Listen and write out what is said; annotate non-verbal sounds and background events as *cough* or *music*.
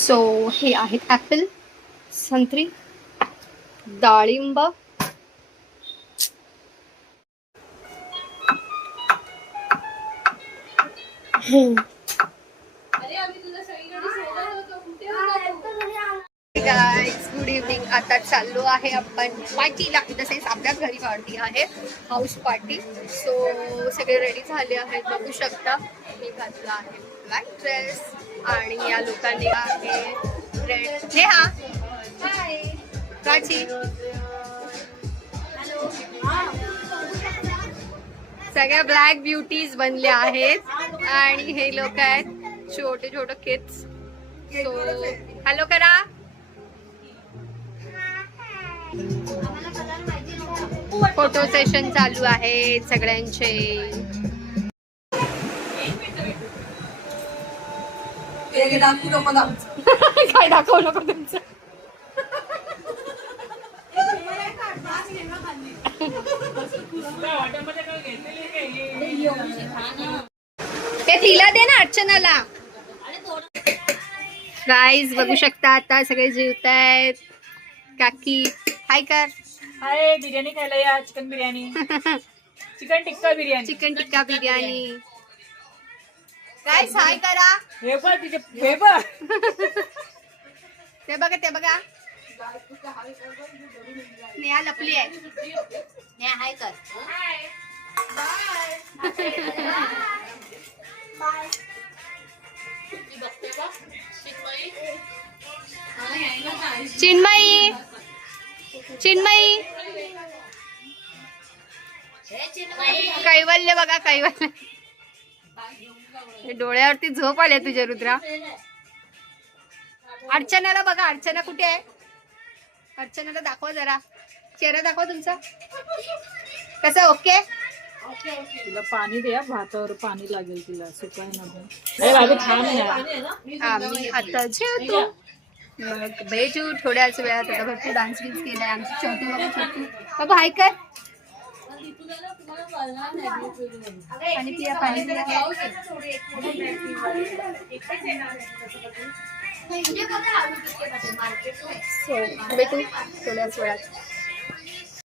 So हे आहेत Apple संत्री डाळिंब. गाईज गुड इव्हनिंग आता चाललो आहे आपण पार्टीला तसेच आपल्या घरी पार्टी आहे हाऊस पार्टी सो सगळे रेडी झाले आहेत बघू शकता. मी घातला आहे. ब्लॅक ड्रेस आणि या लोकांनी आहे रेड हे प्राची सगळ्या ब्लॅक ब्युटीज बनल्या आहेत आणि हे लोक आहेत छोटे छोटे किड्स सो हॅलो करा. फोटो सेशन चालू आहे सगळ्यांचे. काय दाखवू नको तुमचं ते तिला दे ना अर्चनाला. गाईज बघू शकता आता सगळे जेवत आहेत. काकी हाय कर. हाय बिर्याणी खायला या chicken biryani. *laughs* Chicken tikka biryani. Chicken tikka biryani. काय हाय करा? हे बघ तिचे हे बघ. ते बघा ते बघा. नेहा लपली आहे. नेहा हाय कर. चिन्मयी. चिन्मयी. कैवल्य बघा कैवल्य. डोळ्यावरती झोप आल्या तुझ्या रुद्रा. अर्चनाला बघा अर्चना कुठे आहे? अर्चनाला दाखवा जरा. चेहरा दाखवा तुमचा. कसं ओके? तिला पाणी द्या भातावर पाणी लागेल तिला सुकाय नको. बाबू छान आम्ही आता जेवतो. मग भेटू थोड्याच वेळात. आता भरपूर डान्स बिन्स केलाय. आमची छोटू बाबा छोटू बाबा हाय कर पाणी पिया पाणी पिया So, भेटू थोड्याच वेळात